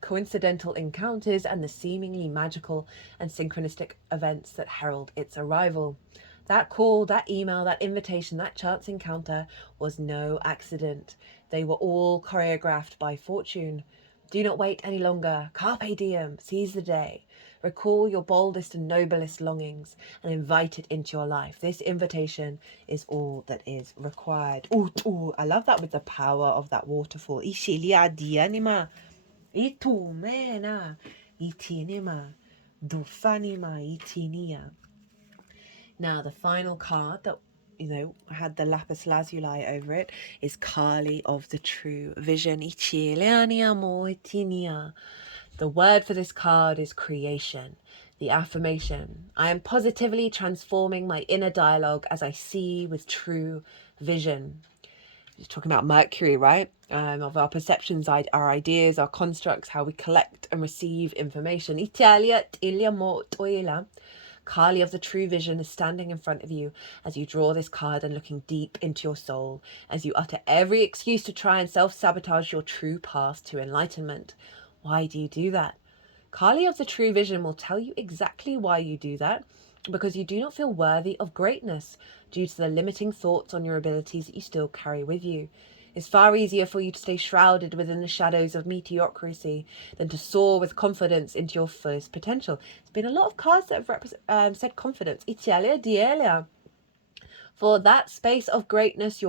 coincidental encounters, and the seemingly magical and synchronistic events that herald its arrival. That call, that email, that invitation, that chance encounter was no accident. They were all choreographed by Fortune. Do not wait any longer. Carpe diem. Seize the day. Recall your boldest and noblest longings and invite it into your life. This invitation is all that is required. Ooh, I love that with the power of that waterfall. Ishilia dianima. Itumena. Itinima. Dufanima itinia. Now, the final card that, had the lapis lazuli over it is Kali of the True Vision. The word for this card is creation. The affirmation: I am positively transforming my inner dialogue as I see with true vision. Just talking about Mercury, right? Of our perceptions, our ideas, our constructs, how we collect and receive information. Kali of the True Vision is standing in front of you as you draw this card and looking deep into your soul, as you utter every excuse to try and self-sabotage your true path to enlightenment. Why do you do that? Kali of the True Vision will tell you exactly why you do that, because you do not feel worthy of greatness due to the limiting thoughts on your abilities that you still carry with you. It's far easier for you to stay shrouded within the shadows of mediocrity than to soar with confidence into your fullest potential. There's been a lot of cards that have said confidence. For that space of greatness,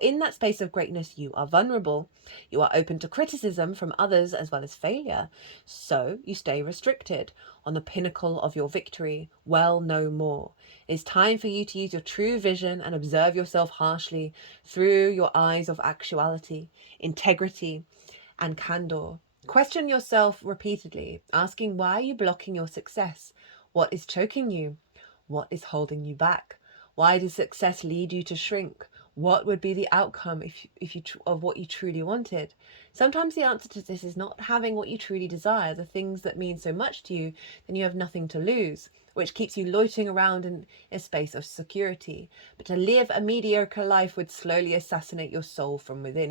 in that space of greatness, you are vulnerable. You are open to criticism from others as well as failure. So you stay restricted on the pinnacle of your victory. Well, no more. It's time for you to use your true vision and observe yourself harshly through your eyes of actuality, integrity, and candor. Question yourself repeatedly, asking why are you blocking your success? What is choking you? What is holding you back? Why does success lead you to shrink? What would be the outcome of what you truly wanted? Sometimes the answer to this is not having what you truly desire, the things that mean so much to you, then you have nothing to lose, which keeps you loitering around in a space of security. But to live a mediocre life would slowly assassinate your soul from within.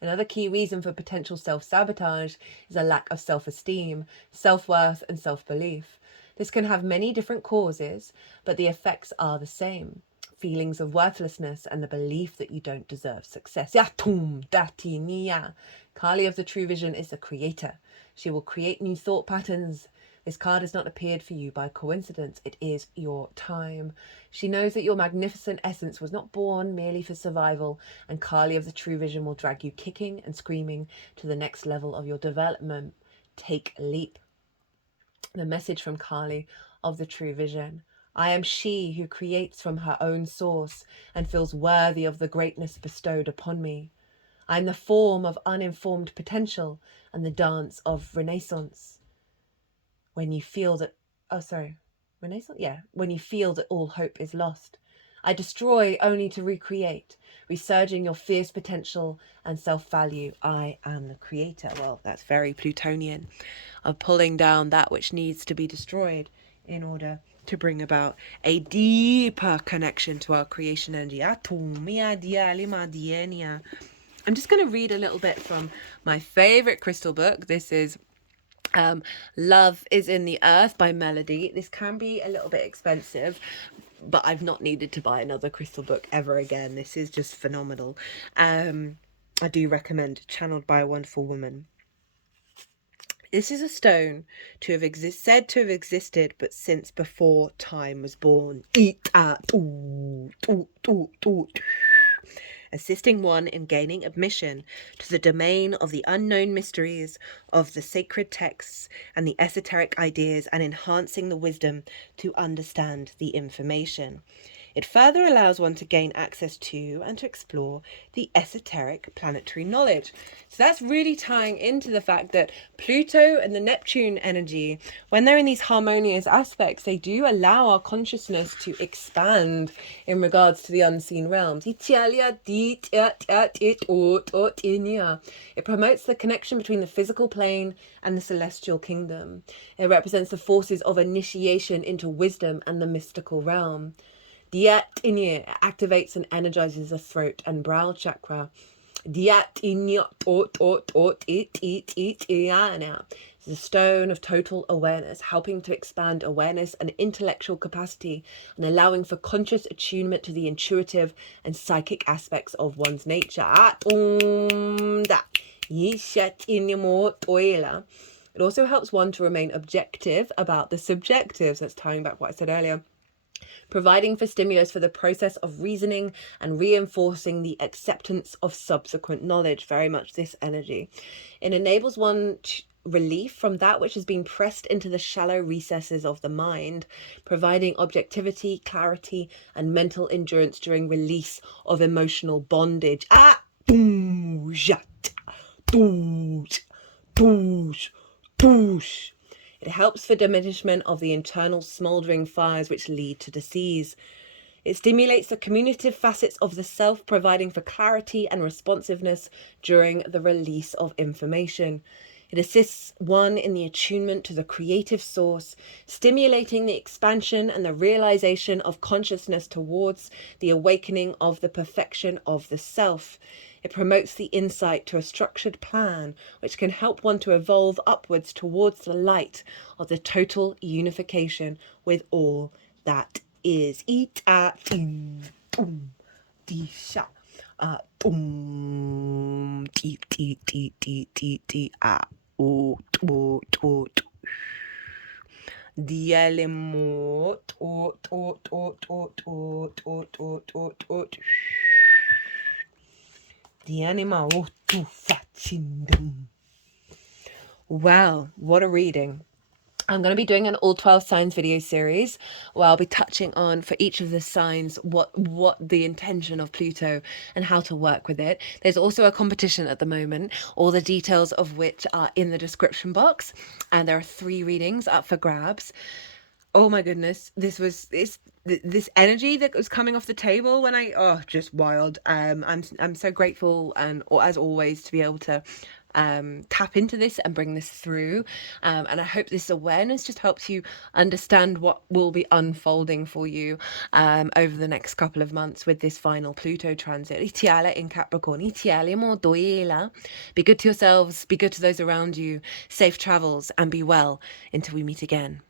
Another key reason for potential self-sabotage is a lack of self-esteem, self-worth, and self-belief. This can have many different causes, but the effects are the same. Feelings of worthlessness and the belief that you don't deserve success. Kali of the True Vision is the creator. She will create new thought patterns. This card has not appeared for you by coincidence. It is your time. She knows that your magnificent essence was not born merely for survival, and Kali of the True Vision will drag you kicking and screaming to the next level of your development. Take a leap. The message from Kali of the True Vision: I am she who creates from her own source and feels worthy of the greatness bestowed upon me. I am the form of uninformed potential and the dance of renaissance. When you feel that, renaissance? Yeah, when you feel that all hope is lost. I destroy only to recreate, resurging your fierce potential and self-value. I am the creator. Well, that's very Plutonian, of pulling down that which needs to be destroyed in order to bring about a deeper connection to our creation energy. I'm just going to read a little bit from my favorite crystal book. This is Love is in the Earth by Melody. This can be a little bit expensive, but I've not needed to buy another crystal book ever again. This is just phenomenal. I do recommend, channeled by a wonderful woman. This is a stone said to have existed, but since before time was born. Assisting one in gaining admission to the domain of the unknown mysteries of the sacred texts and the esoteric ideas, and enhancing the wisdom to understand the information. It further allows one to gain access to and to explore the esoteric planetary knowledge. So that's really tying into the fact that Pluto and the Neptune energy, when they're in these harmonious aspects, they do allow our consciousness to expand in regards to the unseen realms. It promotes the connection between the physical plane and the celestial kingdom. It represents the forces of initiation into wisdom and the mystical realm. Diat Inya activates and energizes the throat and brow chakra. Diat Inya is a stone of total awareness, helping to expand awareness and intellectual capacity and allowing for conscious attunement to the intuitive and psychic aspects of one's nature. It also helps one to remain objective about the subjectives. That's tying back what I said earlier, providing for stimulus for the process of reasoning and reinforcing the acceptance of subsequent knowledge. Very much this energy. It enables one relief from that which has been pressed into the shallow recesses of the mind, providing objectivity, clarity, and mental endurance during release of emotional bondage. It helps for diminishment of the internal smouldering fires which lead to disease. It stimulates the communicative facets of the self, providing for clarity and responsiveness during the release of information. It assists one in the attunement to the creative source, stimulating the expansion and the realization of consciousness towards the awakening of the perfection of the self. It promotes the insight to a structured plan, which can help one to evolve upwards towards the light of the total unification with all that is. Wow, what a reading. I'm going to be doing an all 12 signs video series where I'll be touching on for each of the signs what the intention of Pluto and how to work with it. There's also a competition at the moment, all the details of which are in the description box, and there are 3 readings up for grabs. Oh my goodness, this energy that was coming off the table when just wild. I'm so grateful, and as always, to be able to tap into this and bring this through, and I hope this awareness just helps you understand what will be unfolding for you over the next couple of months with this final Pluto transit in Capricorn. Be good to yourselves, be good to those around you, safe travels, and be well until we meet again.